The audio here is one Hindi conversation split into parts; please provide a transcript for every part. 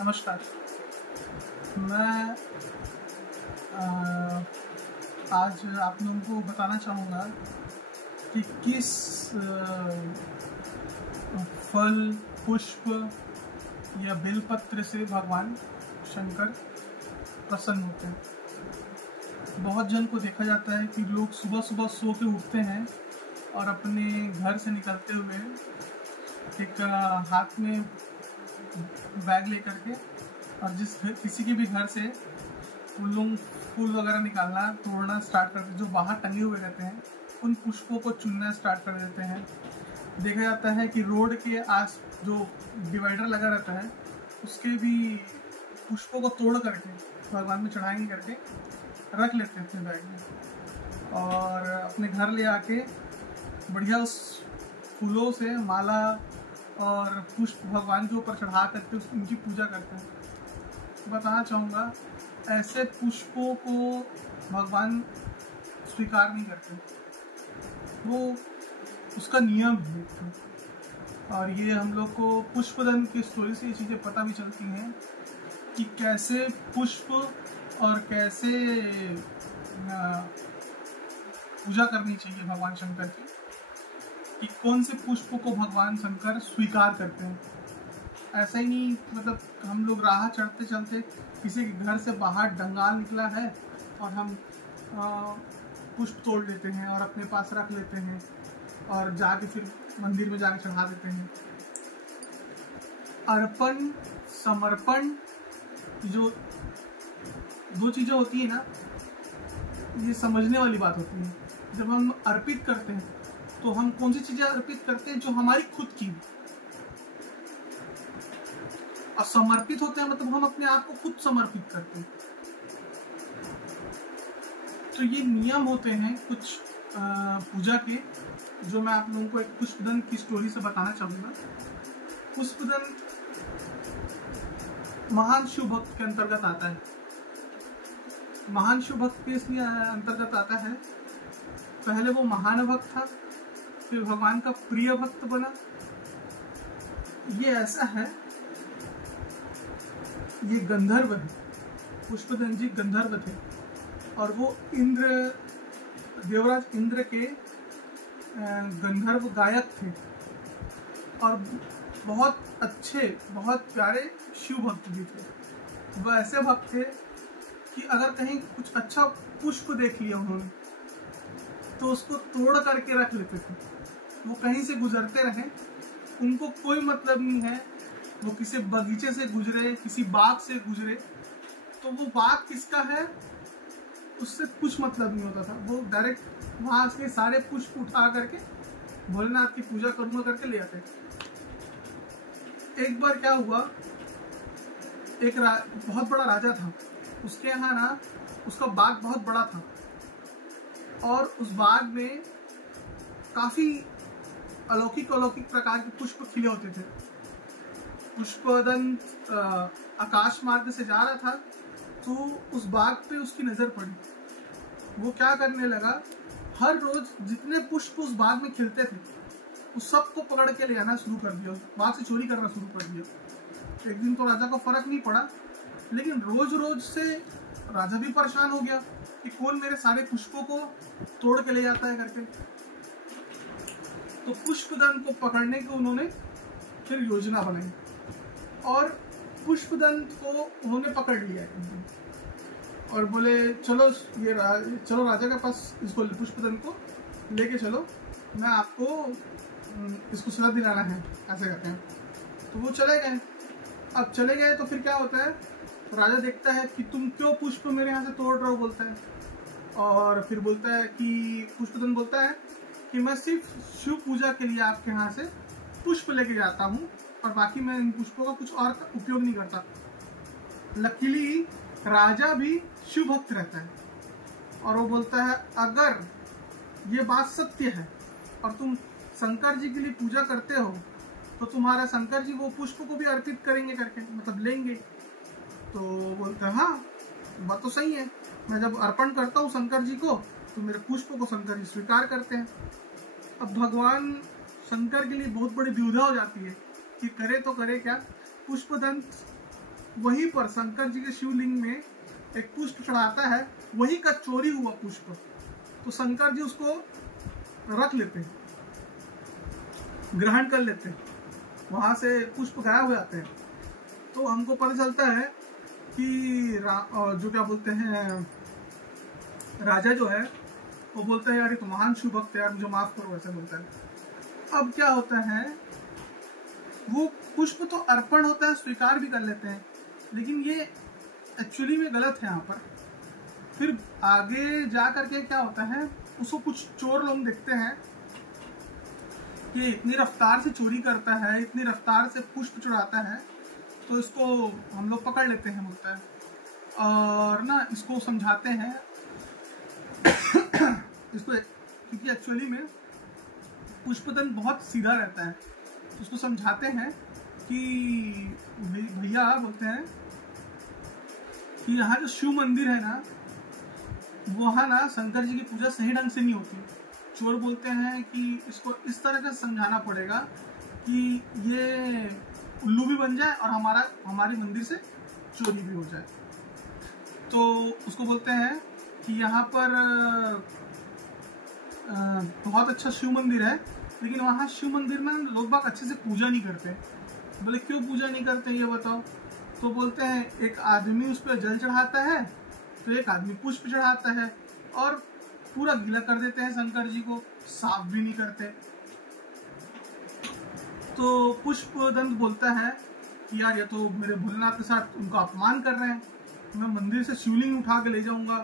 नमस्कार। मैं आज आप लोगों को बताना चाहूँगा कि किस फल, पुष्प या बेलपत्र से भगवान शंकर प्रसन्न होते हैं। बहुत जन को देखा जाता है कि लोग सुबह सुबह सो के उठते हैं और अपने घर से निकलते हुए एक हाथ में बैग लेकर के और किसी के भी घर से फूल वगैरह निकालना, तोड़ना स्टार्ट करते, जो बाहर टंगे हुए रहते हैं उन पुष्पों को चुनना स्टार्ट कर देते हैं। देखा जाता है कि रोड के आस जो डिवाइडर लगा रहता है उसके भी पुष्पों को तोड़ करके भगवान में चढ़ाएंगे करके रख लेते हैं अपने बैग में और अपने घर ले आके बढ़िया उस फूलों से माला और पुष्प भगवान के ऊपर चढ़ा करके उनकी पूजा करते हैं। बताना चाहूँगा, ऐसे पुष्पों को भगवान स्वीकार नहीं करते, वो उसका नियम है। और ये हम लोग को पुष्पदन की स्टोरी से ये चीज़ें पता भी चलती हैं कि कैसे पुष्प और कैसे पूजा करनी चाहिए भगवान शंकर की, कि कौन से पुष्प को भगवान शंकर स्वीकार करते हैं। ऐसा ही नहीं, मतलब हम लोग राह चढ़ते चलते किसी के घर से बाहर डंगाल निकला है और हम पुष्प तोड़ लेते हैं और अपने पास रख लेते हैं और जाके फिर मंदिर में जाके चढ़ा देते हैं। अर्पण, समर्पण, जो दो चीज़ें होती है ना, ये समझने वाली बात होती है। जब हम अर्पित करते हैं तो हम कौन सी चीजें अर्पित करते हैं जो हमारी खुद की, और समर्पित होते हैं मतलब हम अपने आप को खुद समर्पित करते हैं। तो ये नियम होते हैं कुछ पूजा के, जो मैं आप लोगों को एक पुष्पदन की स्टोरी से बताना चाहूंगा। पुष्पदन महान शिव भक्त के अंतर्गत आता है। महान शिव भक्त के इसलिए अंतर्गत आता है, पहले वो महान भक्त था, फिर भगवान का प्रिय भक्त बना। ये ऐसा है, ये गंधर्व है, पुष्पदन जी गंधर्व थे और वो देवराज इंद्र के गंधर्व गायक थे और बहुत अच्छे, बहुत प्यारे शिव भक्त भी थे। वो ऐसे भक्त थे कि अगर कहीं कुछ अच्छा पुष्प देख लिया उन्होंने तो उसको तोड़ करके रख लेते थे। वो कहीं से गुजरते रहे, उनको कोई मतलब नहीं है, वो किसी बगीचे से गुजरे, किसी बाग से गुजरे, तो वो बाग किसका है उससे कुछ मतलब नहीं होता था। वो डायरेक्ट वहां से सारे पुष्प उठा करके भोलेनाथ की पूजा करूंगा करके ले आते। एक बार क्या हुआ, एक बहुत बड़ा राजा था, उसके यहाँ ना उसका बाग बहुत बड़ा था और उस बाग में काफी अलौकिक प्रकार के पुष्प खिले होते थे। पुष्पदन आकाश मार्ग से जा रहा था तो उस बाग पे उसकी नजर पड़ी। वो क्या करने लगा, हर रोज जितने पुष्प उस बाग में खिलते थे उस सबको पकड़ के ले आना शुरू कर दिया, बाग से चोरी करना शुरू कर दिया। एक दिन तो राजा को फर्क नहीं पड़ा, लेकिन रोज रोज से राजा भी परेशान हो गया कि कौन मेरे सारे पुष्पों को तोड़ के ले जाता है करके। तो पुष्पदन को पकड़ने की उन्होंने फिर योजना बनाई और पुष्पदन को उन्होंने पकड़ लिया और बोले चलो चलो राजा के पास इसको, पुष्पदन को लेके चलो, मैं आपको इसको सजा दिलाना है, ऐसे कहते हैं। तो वो चले गए। अब चले गए तो फिर क्या होता है, राजा देखता है कि तुम क्यों पुष्प मेरे यहाँ से तोड़ रहे हो, बोलता है। और फिर बोलता है कि पुष्पदन बोलता है कि मैं सिर्फ शिव पूजा के लिए आपके यहाँ से पुष्प लेके जाता हूँ और बाकी मैं इन पुष्पों का कुछ और उपयोग नहीं करता। लकीली राजा भी शिव भक्त रहता है और वो बोलता है अगर ये बात सत्य है और तुम शंकर जी के लिए पूजा करते हो तो तुम्हारा शंकर जी वो पुष्प को भी अर्पित करेंगे करके, मतलब लेंगे। तो बोलते हैं हाँ बात तो सही है, मैं जब अर्पण करता हूँ शंकर जी को तो मेरे पुष्प को शंकर जी स्वीकार करते हैं। अब भगवान शंकर के लिए बहुत बड़ी दुविधा हो जाती है कि करे तो करे क्या। पुष्पदंत वहीं पर शंकर जी के शिवलिंग में एक पुष्प चढ़ाता है, वही का चोरी हुआ पुष्प, तो शंकर जी उसको रख लेते हैं, ग्रहण कर लेते हैं, वहां से पुष्प गायब हो जाते हैं। तो हमको पता चलता है कि जो क्या बोलते हैं, राजा जो है वो बोलता है यार ये तो महान शिव भक्त है यार, मुझे माफ करो, ऐसा बोलता है। अब क्या होता है, वो पुष्प तो अर्पण होता है, स्वीकार भी कर लेते हैं, लेकिन ये एक्चुअली में गलत है यहाँ पर। फिर आगे जा करके क्या होता है, उसको कुछ चोर लोग देखते हैं कि इतनी रफ्तार से चोरी करता है, इतनी रफ्तार से पुष्प चुराता है, तो इसको हम लोग पकड़ लेते हैं बोलता है, और ना इसको समझाते हैं इसको, क्योंकि एक्चुअली में पुष्पदंत बहुत सीधा रहता है, तो उसको समझाते हैं कि भैया बोलते हैं कि यहाँ जो शिव मंदिर है ना, वहाँ ना शंकर जी की पूजा सही ढंग से नहीं होती। चोर बोलते हैं कि इसको इस तरह से समझाना पड़ेगा कि ये उल्लू भी बन जाए और हमारी मंदिर से चोरी भी हो जाए। तो उसको बोलते हैं कि यहाँ पर बहुत अच्छा शिव मंदिर है, लेकिन वहाँ शिव मंदिर में लोग बाग अच्छे से पूजा नहीं करते। बोले क्यों पूजा नहीं करते ये बताओ। तो बोलते हैं एक आदमी उस पर जल चढ़ाता है, तो एक आदमी पुष्प चढ़ाता है, और पूरा गीला कर देते हैं शंकर जी को, साफ भी नहीं करते। तो पुष्पदंत बोलता है कि यार ये तो मेरे भोलेनाथ के साथ उनका अपमान कर रहे हैं, मैं मंदिर से शिवलिंग उठा के ले जाऊंगा।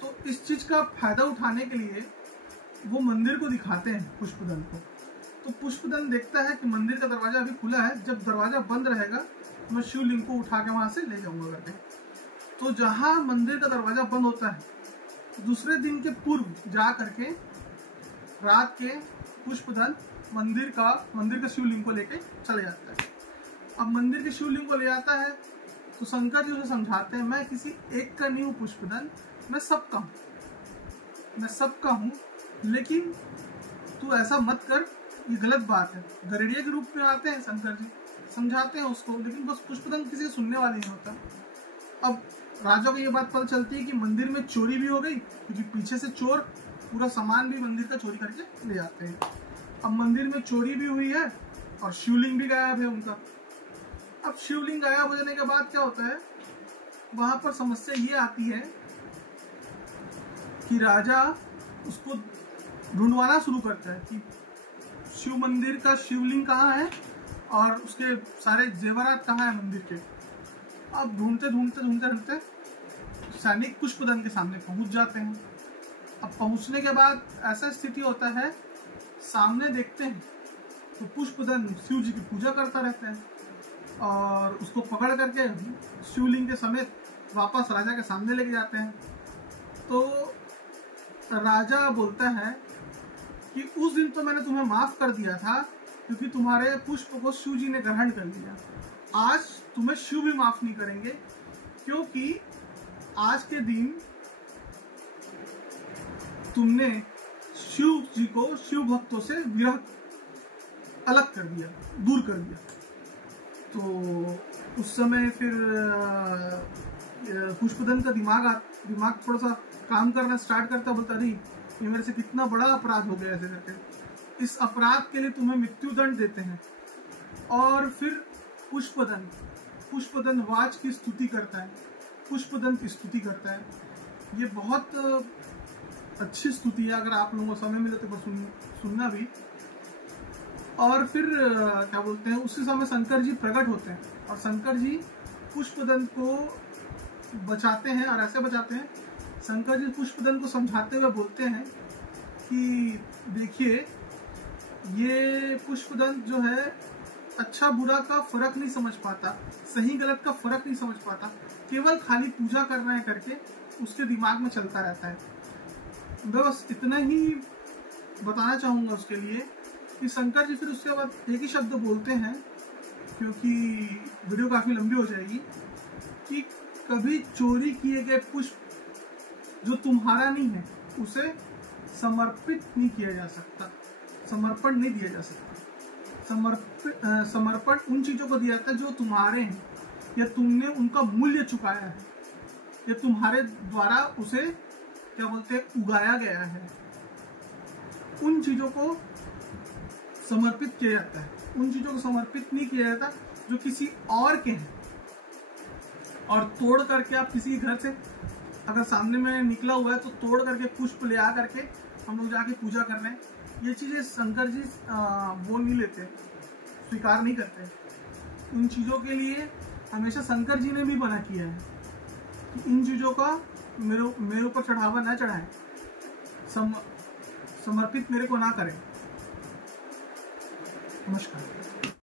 तो इस चीज का फायदा उठाने के लिए वो मंदिर को दिखाते हैं पुष्पदंत को। तो पुष्पदंत देखता है कि मंदिर का दरवाजा अभी खुला है, जब दरवाजा बंद रहेगा तो मैं शिवलिंग को उठा के वहां से ले जाऊंगा करके। तो जहां मंदिर का दरवाजा बंद होता है, दूसरे दिन के पूर्व जा करके रात के पुष्पदंत मंदिर का शिवलिंग को लेके चले जाता है। अब मंदिर के शिवलिंग को ले जाता है तो शंकर जी उसे समझाते हैं, मैं किसी एक का नहीं हूँ पुष्पदंत, मैं सबका हूँ, लेकिन तू ऐसा मत कर, ये गलत बात है। गरुड़िया के रूप में आते हैं शंकर जी, समझाते हैं उसको, लेकिन बस पुष्पदंत किसी सुनने वाले नहीं होता। अब राजा को ये बात पता चलती है कि मंदिर में चोरी भी हो गई, क्योंकि पीछे से चोर पूरा सामान भी मंदिर का चोरी करके ले जाते हैं। अब मंदिर में चोरी भी हुई है और शिवलिंग भी गायब है उनका। अब शिवलिंग गायब हो जाने के बाद क्या होता है, वहां पर समस्या ये आती है कि राजा उसको ढूंढवाना शुरू करता है कि शिव मंदिर का शिवलिंग कहाँ है और उसके सारे जेवरात कहाँ है मंदिर के। अब ढूंढते सैनिक पुष्पदंत के सामने पहुंच जाते हैं। अब पहुंचने के बाद ऐसा स्थिति होता है, सामने देखते हैं तो पुष्पदंत शिव जी की पूजा करता रहता है, और उसको पकड़ करके शिवलिंग के समेत वापस राजा के सामने लेके जाते हैं। तो राजा बोलता है कि उस दिन तो मैंने तुम्हें माफ कर दिया था, क्योंकि तुम्हारे पुष्प को शिव जी ने ग्रहण कर लिया। आज तुम्हें शिव भी माफ नहीं करेंगे, क्योंकि आज के दिन तुमने शिव जी को शिव भक्तों से विरह अलग कर दिया, दूर कर दिया। तो उस समय फिर पुष्पदंत का दिमाग थोड़ा सा काम करना स्टार्ट करता, बोलता नहीं ये मेरे से कितना बड़ा अपराध हो गया ऐसे करके, इस अपराध के लिए तुम्हें मृत्यु दंड देते हैं। और फिर पुष्पदंत वाच की स्तुति करता है, पुष्पदंत की स्तुति करता है। ये बहुत अच्छी स्तुति है, अगर आप लोगों को समय मिले तो सुनना भी। और फिर क्या बोलते हैं, उसी समय शंकर जी प्रकट होते हैं, और शंकर जी पुष्पदंत को बचाते हैं। और ऐसे बचाते हैं, शंकर जी पुष्पदंत को समझाते हुए बोलते हैं कि देखिए, ये पुष्पदंत जो है अच्छा बुरा का फर्क नहीं समझ पाता, सही गलत का फर्क नहीं समझ पाता, केवल खाली पूजा करना है करके उसके दिमाग में चलता रहता है। बस इतना ही बताना चाहूंगा उसके लिए कि शंकर जी फिर उसके बाद एक ही शब्द बोलते हैं, क्योंकि वीडियो काफी लंबी हो जाएगी, कि कभी चोरी किए गए पुष्प जो तुम्हारा नहीं है उसे समर्पित नहीं किया जा सकता, समर्पण नहीं दिया जा सकता। समर्पण उन चीजों को दिया जाता है जो तुम्हारे हैं। या तुमने उनका मूल्य चुकाया है, या तुम्हारे द्वारा उसे क्या बोलते हैं उगाया गया है, उन चीजों को समर्पित किया जाता है। उन चीजों को समर्पित नहीं किया जाता जो किसी और के हैं। और तोड़ करके आप किसी घर से अगर सामने में निकला हुआ है तो तोड़ करके पुष्प ले आ करके हम लोग जाके पूजा कर रहे हैं, ये चीजें शंकर जी वो नहीं लेते, स्वीकार नहीं करते। उन चीजों के लिए हमेशा शंकर जी ने भी मना किया है कि इन चीजों का मेरे ऊपर चढ़ावा ना चढ़ाएं, समर्पित मेरे को ना करें। नमस्कार।